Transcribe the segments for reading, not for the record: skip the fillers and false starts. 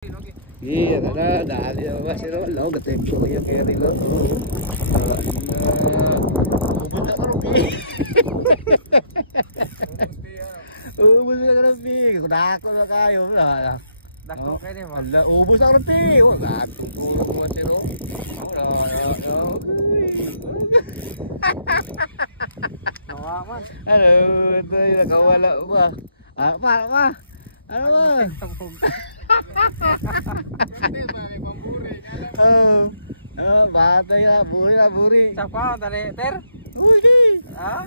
Iya, ada dali apa sih lo ketempo ya kiri lo. Bunda rupi. Bunda rupi, kuda ko na kayo lah. Dako kayo ni mo. Ala, ubos ang rupi. Oh, dako ko si lo. Nawaman. Ano, ito yung nakawala ba? Ah, pa. Ano ba? Batay na, buri. Sapa dari ter? Uy, Ah?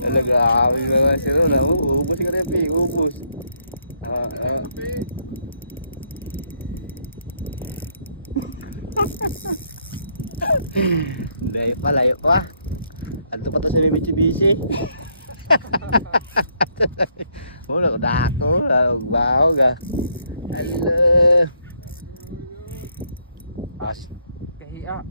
talaga kami mga sila na ubus ka rin, ubus. Dahil pa, layo pa. Ano pa to si Mitsubishi? Wala ko dako, baho ga. Ala. Pas Kahiya.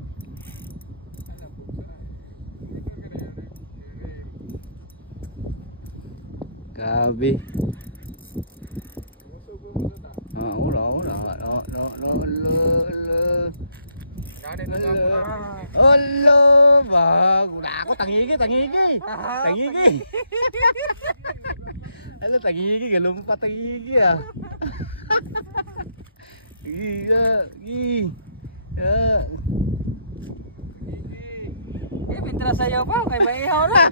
gabi. Wala. Gani na ako na. Olo, ba? Wala ako tangigi. Ano tangigi, galumpa tangigi ah. Gi. Mintra sayo pa kay may ihaw na.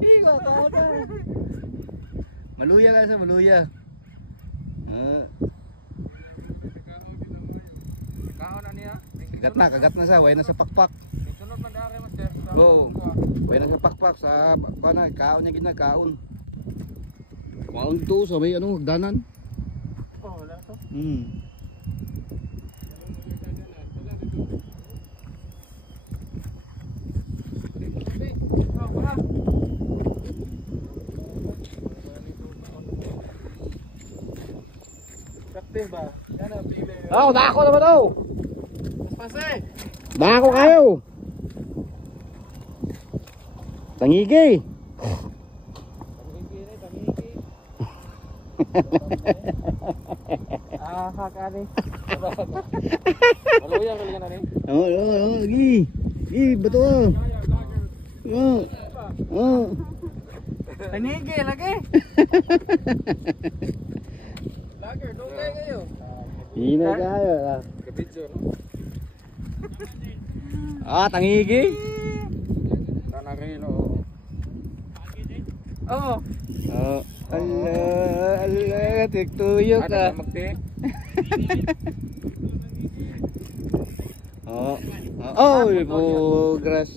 Igo to na. Maluya ka sa maluya. Kahon na niya. Kagat na sa way na sa pakpak. Sunod man dare master. Oo. Way na sa pakpak sa kana kaon niya ginakaon. Kaon to sa may ano hagdanan. Oh, wala to. Kapte ba? Yan ang pili. Oh, dako naman daw. Pase. Dako kayo. Tangigi. Ah, hakani. Maluya ka lang na ni. Gi, betul. Tanigi lagi. Lager, dugay kayo. Hina kayo. Kapitso no. Tangigi. Tanarino. Oh. Allah, tiktuyok Ada ah. magti. Oh, bugras.